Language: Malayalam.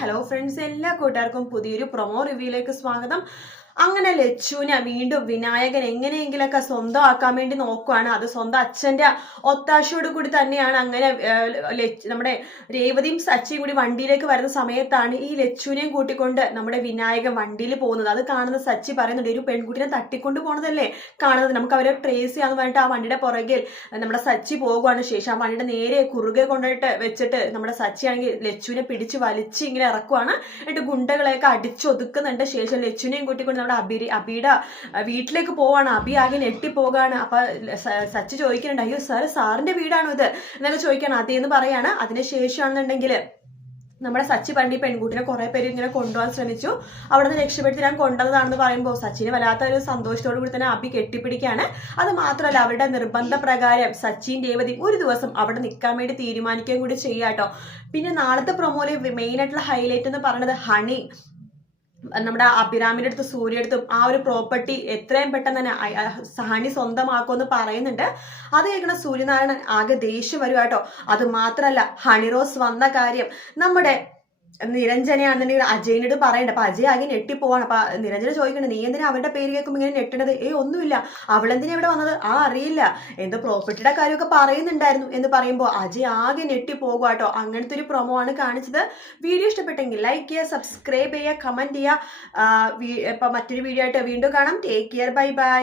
ഹലോ ഫ്രണ്ട്സ് എല്ലാ കൂട്ടുകാർക്കും പുതിയൊരു പ്രൊമോ റിവ്യൂയിലേക്ക് സ്വാഗതം. അങ്ങനെ ലച്ചുവിനെ വീണ്ടും വിനായകൻ എങ്ങനെയെങ്കിലൊക്കെ സ്വന്തമാക്കാൻ വേണ്ടി നോക്കുവാണ്. അത് സ്വന്തം അച്ഛന്റെ ഒത്താശയോട് കൂടി തന്നെയാണ് അങ്ങനെ നമ്മുടെ രേവതിയും സച്ചിയും കൂടി വണ്ടിയിലേക്ക് വരുന്ന സമയത്താണ് ഈ ലച്ചുവിനെയും കൂട്ടിക്കൊണ്ട് നമ്മുടെ വിനായകൻ വണ്ടിയിൽ പോകുന്നത്. അത് കാണുന്ന സച്ചി പറയുന്നുണ്ട് ഒരു പെൺകുട്ടിനെ തട്ടിക്കൊണ്ട് പോണതല്ലേ? കാണുന്നത് നമുക്ക് അവരെ ട്രേസ് ചെയ്യാന്ന് പറഞ്ഞിട്ട് ആ വണ്ടിയുടെ പുറകിൽ നമ്മുടെ സച്ചി പോകുവാണ് ശേഷം. ആ വണ്ടിയുടെ നേരെ കുറുകെ കൊണ്ടിട്ട് വെച്ചിട്ട് നമ്മുടെ സച്ചി ആണെങ്കിൽ ലച്ചുവിനെ പിടിച്ച് വലിച്ച് ഇങ്ങനെ ഇറക്കുവാണ്. എന്നിട്ട് ഗുണ്ടകളെയൊക്കെ അടിച്ചൊതുക്കുന്നുണ്ട്. ശേഷം ലച്ചുവിനെയും കൂട്ടിക്കൊണ്ട് നമ്മുടെ അബി അബിയുടെ വീട്ടിലേക്ക് പോവാണ്. അബി ആകെ ഞെട്ടിപ്പോകാണ്. അപ്പൊ സച്ചി ചോദിക്കുന്നുണ്ട് അയ്യോ സാർ സാറിന്റെ വീടാണോ ഇത്? എന്നൊക്കെ ചോദിക്കാണ്. അതേന്ന് പറയാണ്. അതിനുശേഷമാണെന്നുണ്ടെങ്കിൽ നമ്മുടെ സച്ചി പണ്ട് പെൺകുട്ടിനെ കുറെ പേര് ഇങ്ങനെ കൊണ്ടുപോകാൻ ശ്രമിച്ചു. അവിടെ നിന്ന് രക്ഷപ്പെടുത്തി ഞാൻ കൊണ്ടുവന്നതാണെന്ന് പറയുമ്പോൾ സച്ചിന് വല്ലാത്ത ഒരു സന്തോഷത്തോടു കൂടി തന്നെ അബി കെട്ടിപ്പിടിക്കുകയാണ് അത് മാത്രമല്ല അവരുടെ നിർബന്ധ പ്രകാരം സച്ചിൻ രേവതി ഒരു ദിവസം അവിടെ നിൽക്കാൻ വേണ്ടി തീരുമാനിക്കുകയും കൂടി ചെയ്യാട്ടോ. പിന്നെ നാളത്തെ പ്രൊമോയിലെ മെയിൻ ആയിട്ടുള്ള ഹൈലൈറ്റ് എന്ന് പറയുന്നത് ഹണി. നമ്മുടെ അഭിരാമിന്റെ അടുത്ത് സൂര്യ അടുത്തും ആ ഒരു പ്രോപ്പർട്ടി എത്രയും പെട്ടെന്ന് തന്നെ സഹാനി സ്വന്തമാക്കുമെന്ന് പറയുന്നുണ്ട്. അത് കേൾക്കുന്ന സൂര്യനാരായണൻ ആകെ ദേഷ്യം വരുവാട്ടോ അത് മാത്രമല്ല ഹണിറോസ് വന്ന കാര്യം നമ്മുടെ നിരഞ്ജനയാണെന്നുണ്ടെങ്കിൽ അജയനോട് പറയണ്ട. അപ്പൊ അജയ് ആകെ ഞെട്ടിപ്പോവാണ്. അപ്പൊ നിരഞ്ജന ചോദിക്കണ്ട നീ എന്തിനാ അവരുടെ പേര് കേൾക്കുമ്പോൾ ഇങ്ങനെ ഞെട്ടണത്? ഏ ഒന്നുമില്ല. അവളെന്തിനാ ഇവിടെ വന്നത്? ആ അറിയില്ല. എന്തോ പ്രോപ്പർട്ടിയുടെ കാര്യമൊക്കെ പറയുന്നുണ്ടായിരുന്നു. എന്ന് പറയുമ്പോൾ അജയ് ആകെ ഞെട്ടിപ്പോകുക കേട്ടോ. അങ്ങനത്തെ ഒരു പ്രൊമോ ആണ് കാണിച്ചത്. വീഡിയോ ഇഷ്ടപ്പെട്ടെങ്കിൽ ലൈക്ക് ചെയ്യുക സബ്സ്ക്രൈബ് ചെയ്യുക കമന്റ് ചെയ്യുക. ഇപ്പൊ മറ്റൊരു വീഡിയോ ആയിട്ട് വീണ്ടും കാണാം. Take care bye bye